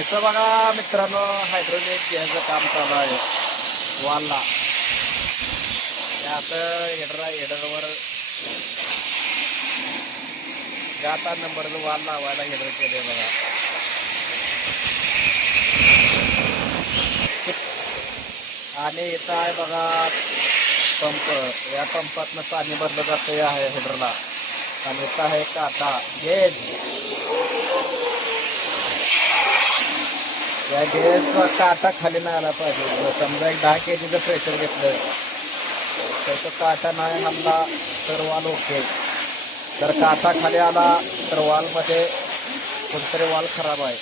इथं बघा मित्रांनो हायड्रोलिक घ्यायचं काम चालू आहे. वालला त्यात हेडर हेडरवर गाता नंबरचं वाल लावायला हेडर केले बघा. आणि इथं आहे बघा पंप. या पंपातनं पाणी भरलं जातं आहे हेडरला आणि इथं आहे काटा. गेज या गेजचा काटा खाली नाही आला पाहिजे समजा एक दहा के जीचं प्रेशर घेतलं तर तो काटा नाही हल्ला तर वाल ओके जर काटा खाली आला तर वालमध्ये कोणतरी वाल खराब आहे.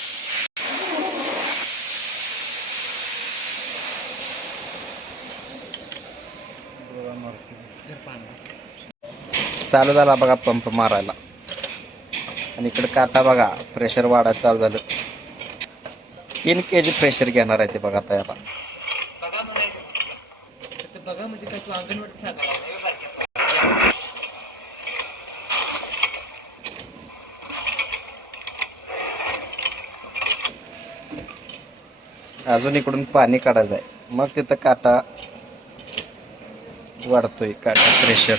चालू झाला बघा पंप मारायला. आणि इकडे काटा बघा प्रेशर वाढायला चालू झालं. तीन के जी प्रेशर घेणार आहे ते बघा आता याला. म्हणजे अजून इकडून पाणी काढायचं आहे. मग तिथं काटा वाढतोय काटा प्रेशर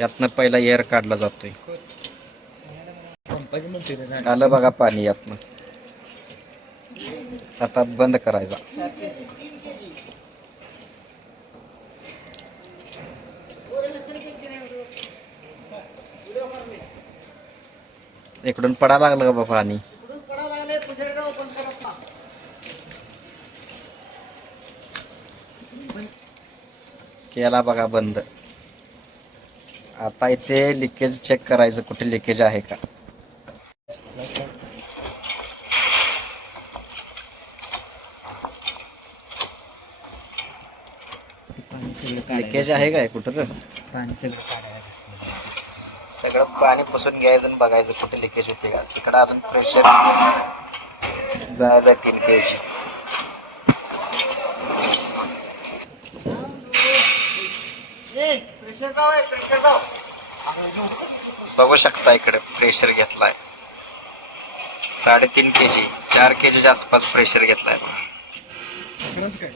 यातनं पहिला एअर काढला जातोय. आलं बघा पाणी यातनं. आता बंद करायचा. इकडून पडा लागलं का बा पाणी? केला बघा बंद. आता इथे लिकेज चेक करायचं कुठे लिकेज आहे का? पाणी सगळं लिकेज आहे काय कुठं तर? पाणी सगळं काढायचं असतं. सगळं पाणी पुसून घ्यायचं आणि बघायचं कुठे लिकेज होते का. तिकडं अजून प्रेशर जायचं तीन के जी बघू शकता इकडे प्रेशर घेतलाय. साडेतीन के जी चार के जीच्या आसपास प्रेशर घेतलाय बघा.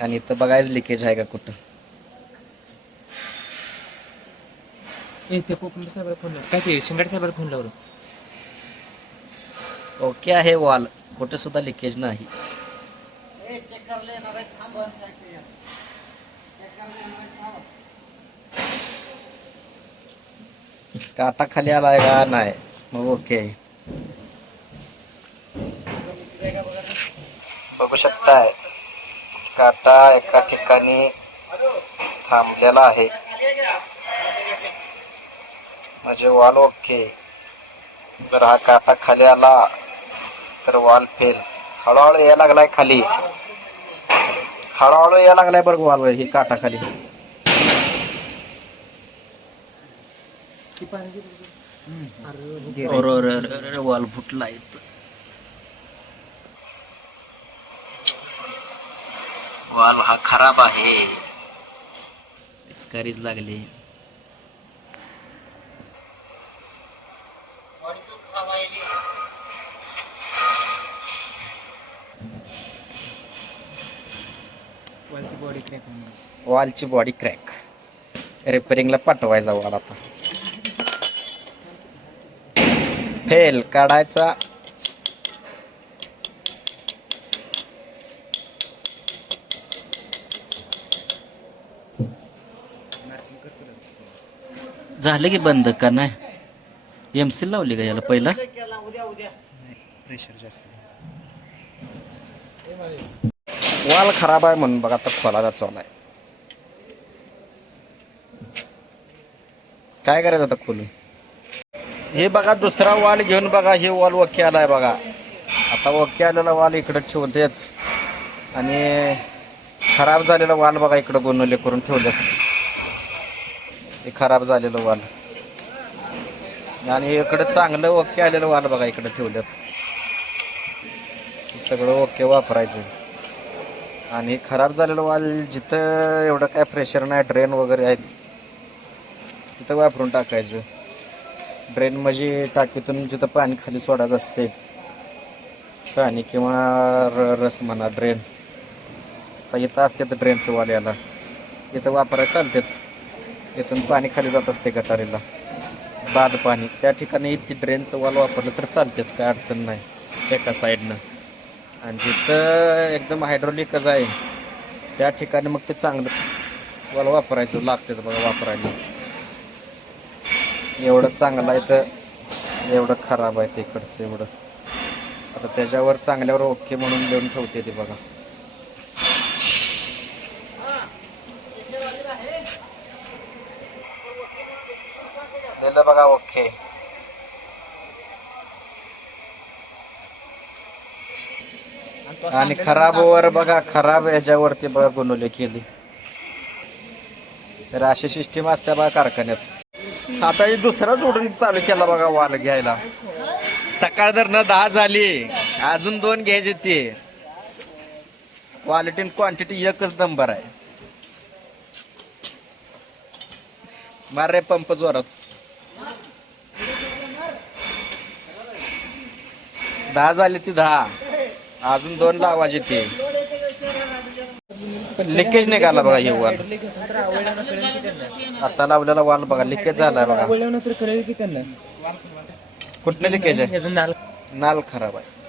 आणि इथं बघायचं लिकेज आहे का कुठं? कोकण साहेबाला फोन काय ते शिंगाडे साहेबाला फोन लावलं? ओके आहे वॉल कुठे सुद्धा लिकेज नाही. काटा खाली आलाय का? नाही. मग ओके. बघू शकताय. काटा एका ठिकाणी थांबलेला आहे. म्हणजे वॉल ओके जर हा काटा खाली आला तर वॉल फेल हळूहळू यायला लागलाय खाली. हळूहळू यायला लागलाय बरं वॉल ही काटा खाली. वॉल फुटला वॉल हा खराब आहे. पिचकारीच लागली. वॉलची बॉडी क्रॅक रिपेरिंगला पाठवायचा वॉल आता. फेल काढायचा. झालं की बंद का नाही? एम सी लावली का याला पहिला? प्रेशर जास्त वाल खराब आहे म्हणून बघा आता खोलायला चालू आहे काय करायचं आता खोलून? हे बघा दुसरा वाल घेऊन बघा हे वाल ओके आलाय बघा. आता ओके आलेला वाल इकडं ठेवतेत आणि खराब झालेला वाल बघा इकडं गोनवले करून ठेवले ते खराब झालेलं वाल. आणि इकडं चांगलं ओके आलेलं वाल बघा इकडं ठेवलं. सगळं ओके वापरायचं. आणि खराब झालेलं वाल जिथं एवढं काय प्रेशर नाही ड्रेन वगैरे आहेत तिथं वापरून टाकायचं. ड्रेन म्हणजे टाकीतून जिथं पाणी खाली सोडायचं असते पाणी किंवा र- रस म्हणा ड्रेन तर इथं असते तर ड्रेनचं वाल याला. इथं वापरायला चालतात. इथून पाणी खाली जात असते गटारीला. बाद पाणी. त्या ठिकाणी इथे ड्रेनचं वाल वापरलं तर चालतात काय अडचण नाही. एका साईडनं आणि जिथं एकदम हायड्रोलिकच आहे त्या ठिकाणी मग ते चांगलं वाल वापरायचं लागतं बघा वापरायला. एवढं चांगलं आहे तर एवढं खराब आहे ते इकडचं एवढं. आता त्याच्यावर चांगल्यावर ओके म्हणून लिहून ठेवते ते बघा. दिलं बघा ओके. आणि खराब वर बघा खराब ह्याच्यावरती बघा गुणवले केली. तर अशी सिस्टीम असते बघा कारखान्यात. आता ही दुसरा जोडून चालू केला बघा वाल घ्यायला. सकाळ जर न दहा झाली. अजून दोन घ्यायचे ते. क्वालिटी क्वांटिटी एकच नंबर आहे. मार रे पंप जोरात. दहा झाली ती दहा. अजून दोन लावायचे ते. लिकेज निघाला बघा हे वाल. आता लावलेला वाल बघा लिकेज झालाय बघा. कुठलं लिकेज आहे? नाल खराब आहे.